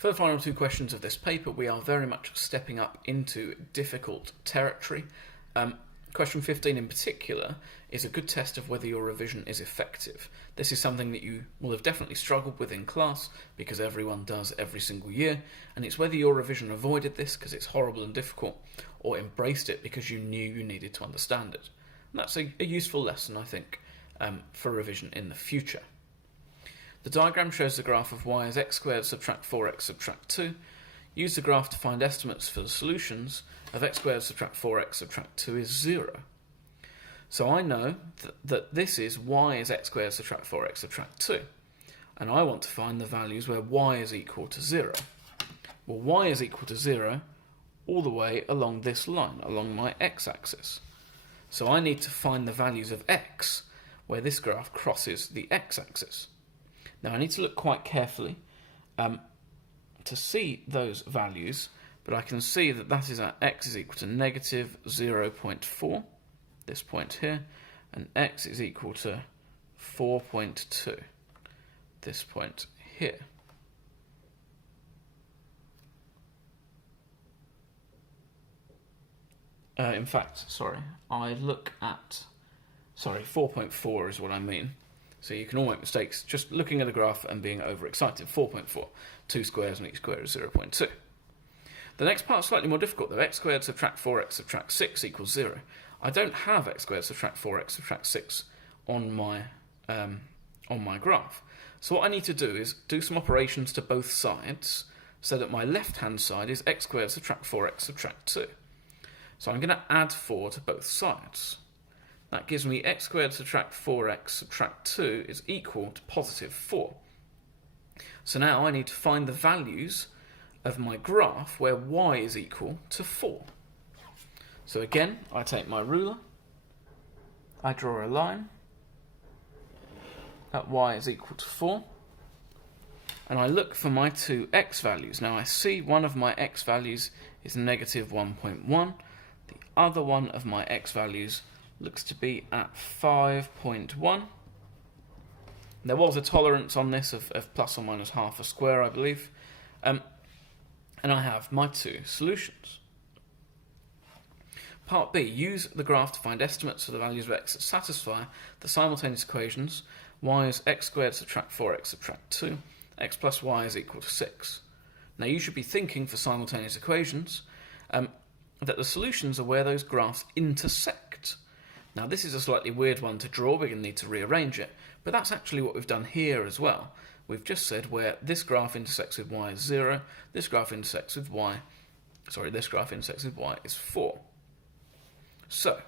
For the final two questions of this paper, we are very much stepping up into difficult territory. Question 15 in particular is a good test of whether your revision is effective. This is something that you will have definitely struggled with in class because everyone does every single year, and it's whether your revision avoided this because it's horrible and difficult, or embraced it because you knew you needed to understand it. And that's a useful lesson, I think, for revision in the future. The diagram shows the graph of y as x squared subtract 4x subtract 2. Use the graph to find estimates for the solutions of x squared subtract 4x subtract 2 is 0. So I know that this is y is x squared subtract 4x subtract 2. And I want to find the values where y is equal to 0. Well, y is equal to 0 all the way along this line, along my x-axis. So I need to find the values of x where this graph crosses the x-axis. Now I need to look quite carefully to see those values, but I can see that that is at x is equal to negative 0.4, this point here, and x is equal to 4.2, this point here. In fact, I look at, 4.4 is what I mean. So you can all make mistakes just looking at a graph and being overexcited. 4.4, 2 squares and each square is 0.2. The next part is slightly more difficult though. X squared subtract 4x subtract 6 equals 0. I don't have x squared subtract 4x subtract 6 on my graph. So what I need to do is do some operations to both sides so that my left-hand side is x squared subtract 4x subtract 2. So I'm going to add 4 to both sides. That gives me x squared subtract 4x subtract 2 is equal to positive 4. So now I need to find the values of my graph where y is equal to 4. So again, I take my ruler, I draw a line at y is equal to 4, and I look for my two x values. Now I see one of my x values is negative 1.1, the other one of my x values looks to be at 5.1. There was a tolerance on this of plus or minus half a square, I believe. And I have my two solutions. Part B, use the graph to find estimates for the values of x that satisfy the simultaneous equations y is x squared subtract 4x subtract 2, x plus y is equal to 6. Now you should be thinking for simultaneous equations that the solutions are where those graphs intersect. Now this is a slightly weird one to draw, we're going to need to rearrange it, but that's actually what we've done here as well. We've just said where this graph intersects with y is 0, this graph intersects with y is 4. So,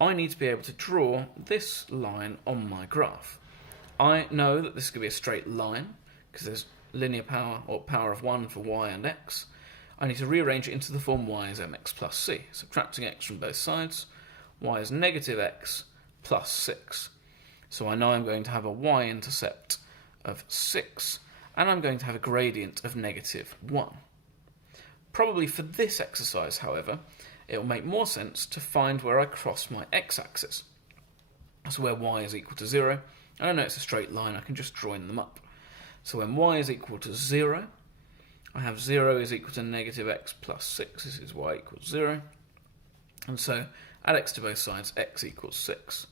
I need to be able to draw this line on my graph. I know that this is going to be a straight line, because there's linear power, or power of 1 for y and x. I need to rearrange it into the form y is mx plus c, subtracting x from both sides. Y is negative x plus 6. So I know I'm going to have a y-intercept of 6, and I'm going to have a gradient of negative 1. Probably for this exercise, however, it will make more sense to find where I cross my x-axis. That's where y is equal to 0. I don't know it's a straight line, I can just join them up. So when y is equal to 0, I have 0 is equal to negative x plus 6. This is y equals 0. And so add x to both sides, x equals 6.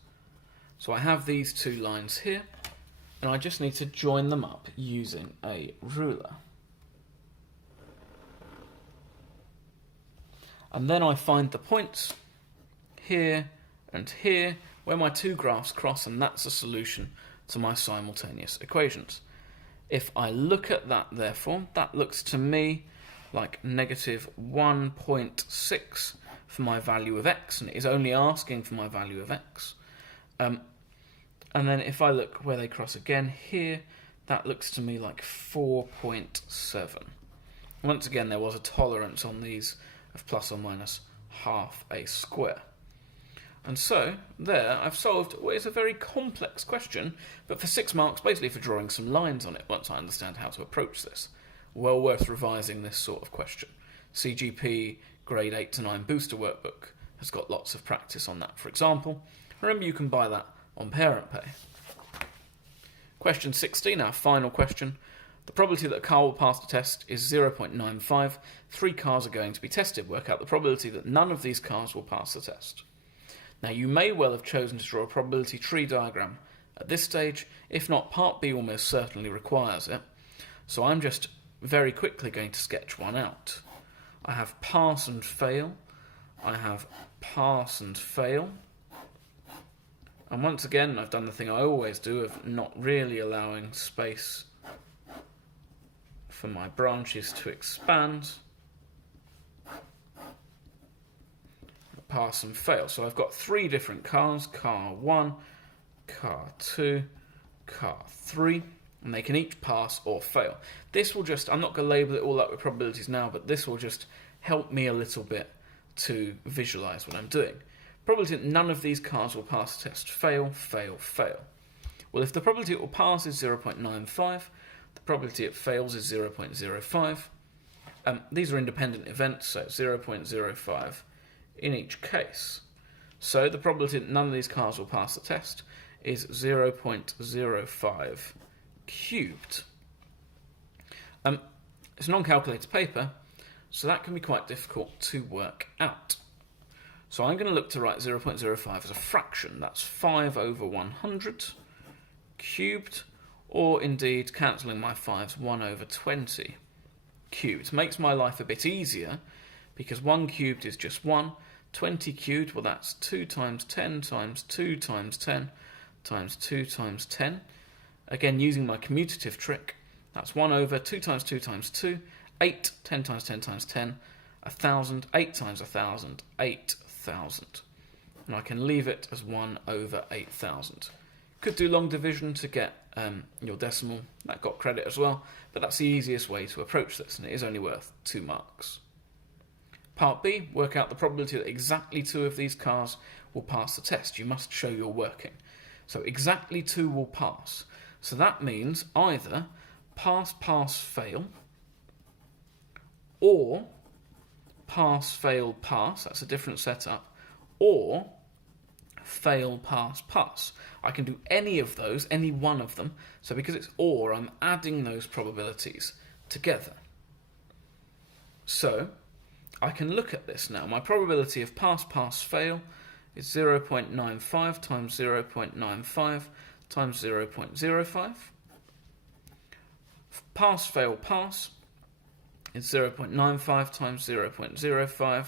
So I have these two lines here, and I just need to join them up using a ruler. And then I find the points here and here where my two graphs cross, and that's a solution to my simultaneous equations. If I look at that, therefore, that looks to me like negative 1.6 for my value of x, and it is only asking for my value of x. And then if I look where they cross again here, that looks to me like 4.7. Once again, there was a tolerance on these of plus or minus half a square. And so, there, I've solved what is a very complex question, but for 6 marks, basically for drawing some lines on it once I understand how to approach this. Well worth revising this sort of question. CGP grade 8 to 9 booster workbook has got lots of practice on that, for example. Remember, you can buy that on Parent Pay. Question 16, our final question. The probability that a car will pass the test is 0.95. 3 cars are going to be tested. Work out the probability that none of these cars will pass the test. Now, you may well have chosen to draw a probability tree diagram at this stage. If not, Part B almost certainly requires it. So I'm just very quickly going to sketch one out. I have pass and fail. I have pass and fail. And once again, I've done the thing I always do of not really allowing space for my branches to expand. Pass and fail. So I've got 3 different cars, car 1, car 2, car 3, and they can each pass or fail. This will just, I'm not going to label it all up with probabilities now, but this will just help me a little bit to visualise what I'm doing. Probability that none of these cars will pass the test, fail, fail, fail. Well, if the probability it will pass is 0.95, the probability it fails is 0.05. These are independent events, so 0.05 in each case. So the probability that none of these cars will pass the test is 0.05 cubed. It's a non-calculated paper, so that can be quite difficult to work out. So I'm going to look to write 0.05 as a fraction. That's 5 over 100 cubed, or indeed, cancelling my 5s, 1 over 20 cubed. Makes my life a bit easier, because 1 cubed is just 1. 20 cubed, well, that's 2 times 10 times 2 times 10 times 2 times 10. Again, using my commutative trick, that's 1 over 2 times 2 times 2, 8, 10 times 10 times 10, 1,000, 8 times 1,000, 8,000. And I can leave it as 1 over 8,000. Could do long division to get your decimal. That got credit as well, but that's the easiest way to approach this, and it is only worth 2 marks. Part B, work out the probability that exactly 2 of these cars will pass the test. You must show you're working. So exactly 2 will pass. So that means either pass, pass, fail, or pass, fail, pass, that's a different setup, or fail, pass, pass. I can do any of those, any one of them. So because it's or, I'm adding those probabilities together. So I can look at this now. My probability of pass, pass, fail is 0.95 times 0.95 times 0.05. Pass, fail, pass is 0.95 times 0.05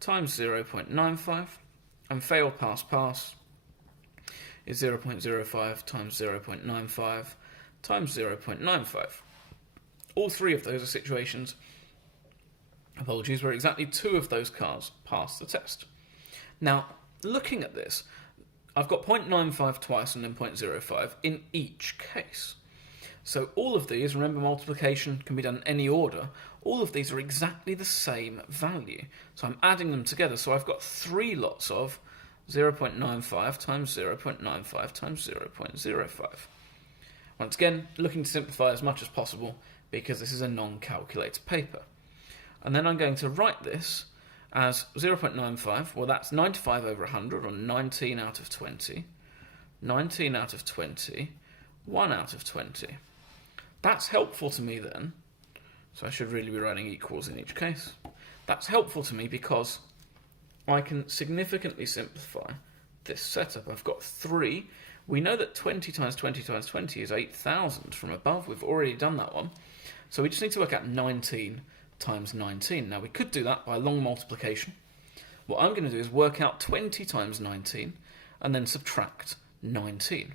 times 0.95. And fail, pass, pass is 0.05 times 0.95 times 0.95. All 3 of those are situations, apologies, where exactly 2 of those cars pass the test. Now, looking at this, I've got 0.95 twice and then 0.05 in each case. So all of these, remember multiplication can be done in any order, all of these are exactly the same value. So I'm adding them together, so I've got 3 lots of 0.95 times 0.95 times 0.05. Once again, looking to simplify as much as possible because this is a non-calculated paper. And then I'm going to write this as 0.95, well that's 95 over 100, or 19 out of 20, 19 out of 20, 1 out of 20. That's helpful to me then, so I should really be writing equals in each case. That's helpful to me because I can significantly simplify this setup. I've got 3. We know that 20 times 20 times 20 is 8,000 from above. We've already done that one. So we just need to work out 19 times 19. Now we could do that by long multiplication. What I'm going to do is work out 20 times 19 and then subtract 19.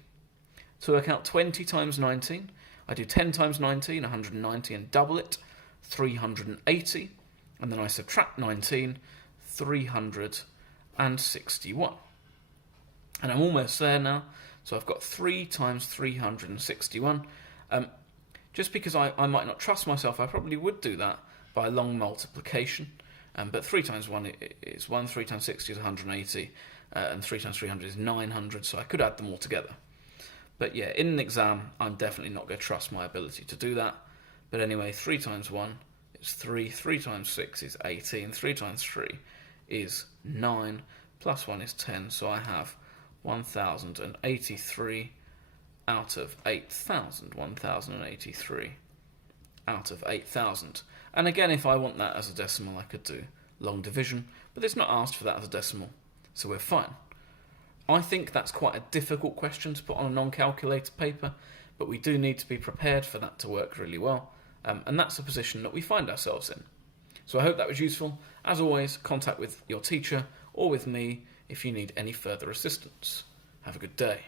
To work out 20 times 19, I do 10 times 19, 190, and double it, 380, and then I subtract 19, 361. And I'm almost there now, so I've got 3 times 361. Just because I might not trust myself, I probably would do that by long multiplication, but 3 times 1 is 1, 3 times 60 is 180, and 3 times 300 is 900, so I could add them all together. But yeah, in an exam, I'm definitely not going to trust my ability to do that. But anyway, 3 times 1 is 3, 3 times 6 is 18, 3 times 3 is 9, plus 1 is 10, so I have 1,083 out of 8,000, 1,083 out of 8,000. And again, if I want that as a decimal, I could do long division, but it's not asked for that as a decimal, so we're fine. I think that's quite a difficult question to put on a non-calculator paper, but we do need to be prepared for that to work really well, and that's the position that we find ourselves in. So I hope that was useful. As always, contact with your teacher or with me if you need any further assistance. Have a good day.